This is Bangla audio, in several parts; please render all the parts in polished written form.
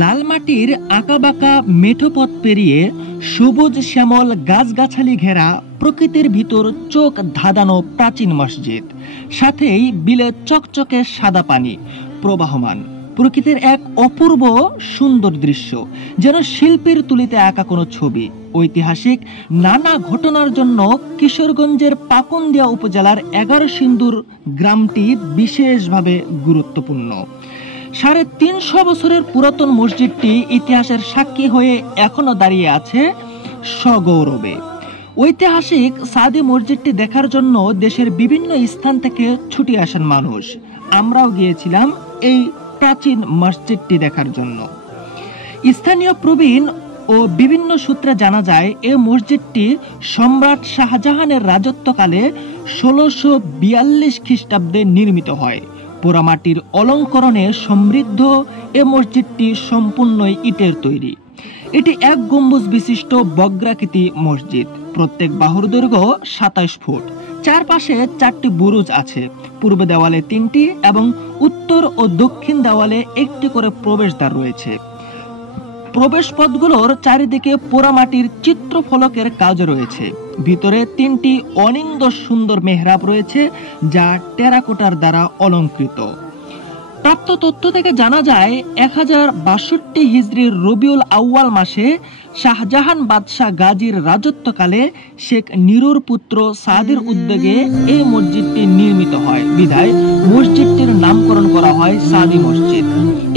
লাল মাটির আঁকাবাঁকা মেঠো পথ পেরিয়ে সবুজ শ্যামল গাছগাছালি ঘেরা প্রকৃতির ভিতর চোখ ধাঁধানো প্রাচীন মসজিদ, সাথেই বিলে চকচকে সাদা পানি প্রবাহমান। প্রকৃতির এক অপূর্ব সুন্দর দৃশ্য, যেন শিল্পীর তুলিতে আঁকা কোনো ছবি। ঐতিহাসিক নানা ঘটনার জন্য কিশোরগঞ্জের পাকুন্দিয়া উপজেলার 11 সিন্দুর গ্রামটি বিশেষভাবে গুরুত্বপূর্ণ। 350 বছরের পুরাতন মসজিদটি ইতিহাসের সাক্ষী হয়ে এখনো দাঁড়িয়ে আছে সগৌরবে। ঐতিহাসিক সাদি মসজিদটি দেখার জন্য দেশের বিভিন্ন স্থান থেকে ছুটে আসেন মানুষ। আমরাও গিয়েছিলাম এই প্রাচীন মসজিদটি দেখার জন্য। স্থানীয় প্রবীণ ও বিভিন্ন সূত্রে জানা যায়, এই মসজিদটি সম্রাট শাহজাহানের রাজত্বকালে 1642 খ্রিস্টাব্দে নির্মিত হয়। পোড়ামাটির অলঙ্করণে সমৃদ্ধ এ মসজিদটি সম্পূর্ণই ইটের তৈরি। এটি এক গম্বুজ বিশিষ্ট বগ্রাকৃতি মসজিদ। প্রত্যেক বাহুর দৈর্ঘ্য 27 ফুট। চারপাশে 4টি বুরুজ আছে। পূর্ব দেওয়ালে 3টি এবং উত্তর ও দক্ষিণ দেওয়ালে 1টি করে প্রবেশদ্বার রয়েছে। প্রবেশ পথগুলোর চারিদিকে পোড়ামাটির চিত্রফলকের কাজ রয়েছে। ভিতরে 3টি অনিন্দ সুন্দর মেহরাব রয়েছে, যা টেরাকোটার দ্বারা অলঙ্কৃত। প্রাপ্ত তথ্য থেকে জানা যায়, 1062 হিজরির রবিউল আউয়াল মাসে শাহজাহান বাদশাহ গাজীর রাজত্বকালে শেখ নিরুর পুত্র সাদির উদ্যোগে এই মসজিদটি নির্মিত হয়। বিধায় মসজিদটির নামকরণ করা হয় সাদি মসজিদ।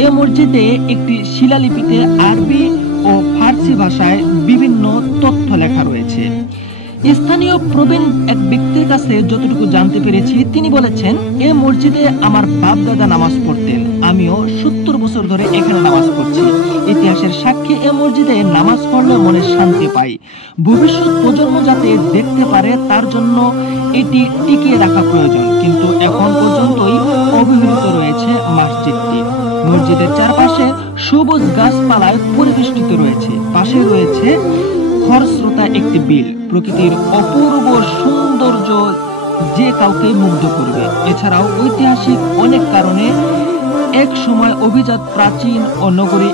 এই মসজিদে একটি শিলালিপিতে আরবি ও ফার্সি ভাষায় বিভিন্ন তথ্য লেখা রয়েছে। স্থানীয় প্রবীণ এক ব্যক্তির কাছে যতটুকু জানতে পেরেছি, তিনি বলেছেন, এই মসজিদে আমার বাপ দাদা নামাজ পড়তেন। আমিও 70 বছর ধরে এখানে নামাজ পড়ছি। ইতিহাসের সাক্ষী এই মসজিদে নামাজ পড়লে মনে শান্তি পাই। ভবিষ্যৎ প্রজন্ম যাতে দেখতে পারে, তার জন্য এটি টিকিয়ে রাখা প্রয়োজন। কিন্তু এখন পর্যন্তই অবহেলিত রয়েছে মসজিদটি। মসজিদের চারপাশে সবুজ গাছপালায় পরিবেষ্টিত রয়েছে। পাশে রয়েছে খরস্রোতা একটি বিল। প্রকৃতির অপূর্ব সৌন্দর্য যে কাউকে মুগ্ধ করবে। এছাড়াও ঐতিহাসিক অনেক কারণে এক সময় অভিজাত প্রাচীন ও নগরী